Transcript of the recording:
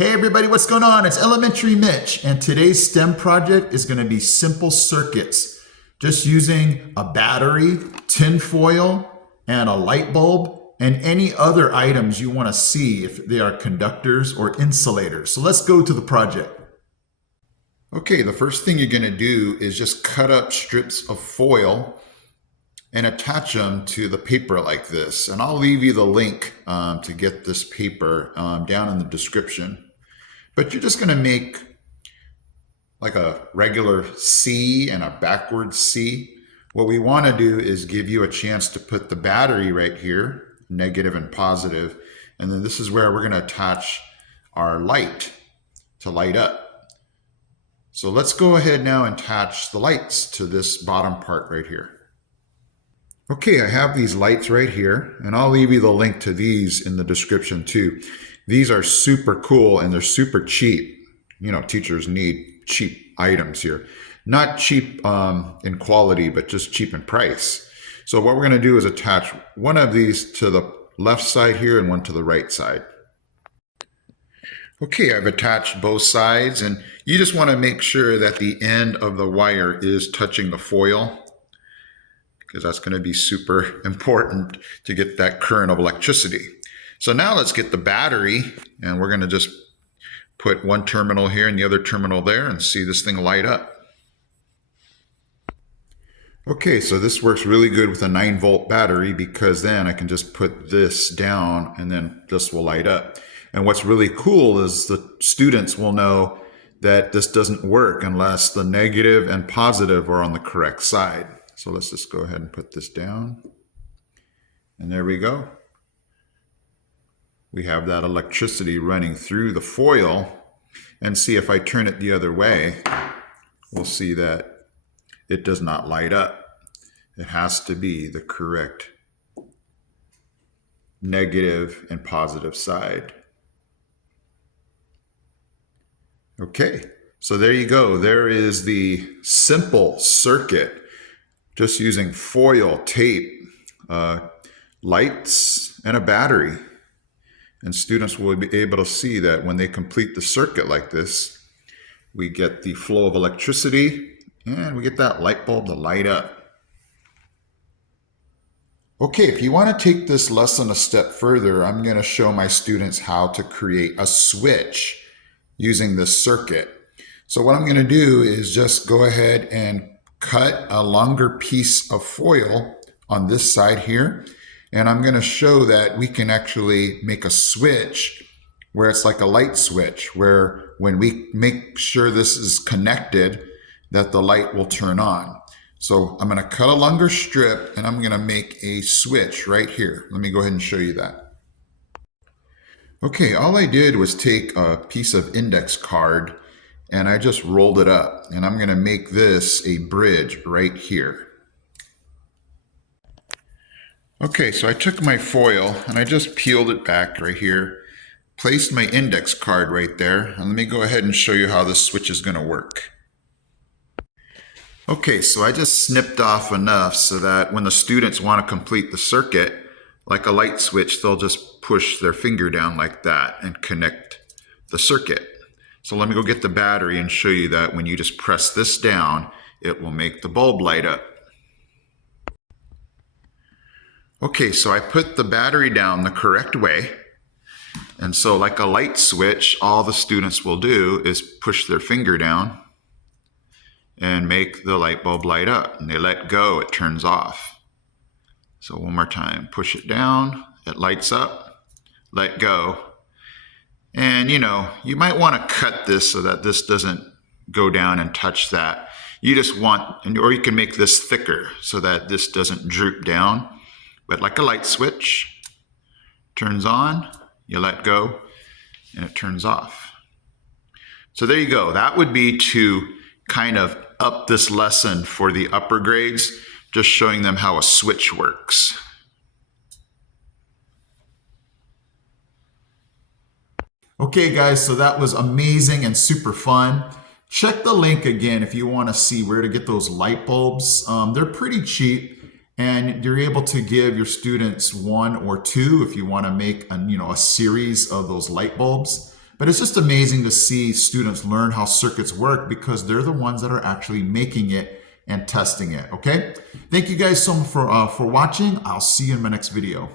Hey everybody, what's going on? It's Elementary Mitch, and today's STEM project is going to be simple circuits, just using a battery, tin foil, and a light bulb, and any other items you want to see if they are conductors or insulators. So let's go to the project. Okay, the first thing you're going to do is just cut up strips of foil and attach them to the paper like this. And I'll leave you the link to get this paper down in the description. But you're just going to make like a regular C and a backwards C. What we want to do is give you a chance to put the battery right here, negative and positive, and then this is where we're going to attach our light to light up. So let's go ahead now and attach the lights to this bottom part right here. Okay, I have these lights right here, and I'll leave you the link to these in the description too. These are super cool and they're super cheap. You know, teachers need cheap items here. Not cheap in quality, but just cheap in price. So what we're going to do is attach one of these to the left side here and one to the right side. Okay, I've attached both sides, and you just want to make sure that the end of the wire is touching the foil, because that's going to be super important to get that current of electricity. So now let's get the battery, and we're going to just put one terminal here and the other terminal there and see this thing light up. Okay, so this works really good with a 9-volt battery, because then I can just put this down and then this will light up. And what's really cool is the students will know that this doesn't work unless the negative and positive are on the correct side. So let's just go ahead and put this down. And there we go. We have that electricity running through the foil. And see, if I turn it the other way, we'll see that it does not light up. It has to be the correct negative and positive side. Okay, so there you go. There is the simple circuit, just using foil, tape, lights, and a battery. And students will be able to see that when they complete the circuit like this, we get the flow of electricity and we get that light bulb to light up. Okay, if you want to take this lesson a step further, I'm going to show my students how to create a switch using this circuit. So what I'm going to do is just go ahead and cut a longer piece of foil on this side here. And I'm going to show that we can actually make a switch where it's like a light switch, where when we make sure this is connected, that the light will turn on. So I'm going to cut a longer strip and I'm going to make a switch right here. Let me go ahead and show you that. Okay, all I did was take a piece of index card and I just rolled it up, and I'm going to make this a bridge right here. Okay, so I took my foil and I just peeled it back right here, placed my index card right there, and let me go ahead and show you how this switch is going to work. Okay, so I just snipped off enough so that when the students want to complete the circuit, like a light switch, they'll just push their finger down like that and connect the circuit. So let me go get the battery and show you that when you just press this down, it will make the bulb light up. Okay, so I put the battery down the correct way. And so like a light switch, all the students will do is push their finger down and make the light bulb light up. And they let go, it turns off. So one more time, push it down, it lights up, let go. And you know, you might want to cut this so that this doesn't go down and touch that. You just want, or you can make this thicker so that this doesn't droop down. But like a light switch, turns on, you let go, and it turns off. So there you go. That would be to kind of up this lesson for the upper grades, just showing them how a switch works. Okay guys, so that was amazing and super fun. Check the link again if you want to see where to get those light bulbs. They're pretty cheap. And you're able to give your students one or two if you want to make a series of those light bulbs. But it's just amazing to see students learn how circuits work because they're the ones that are actually making it and testing it, okay? Thank you guys so much for watching. I'll see you in my next video.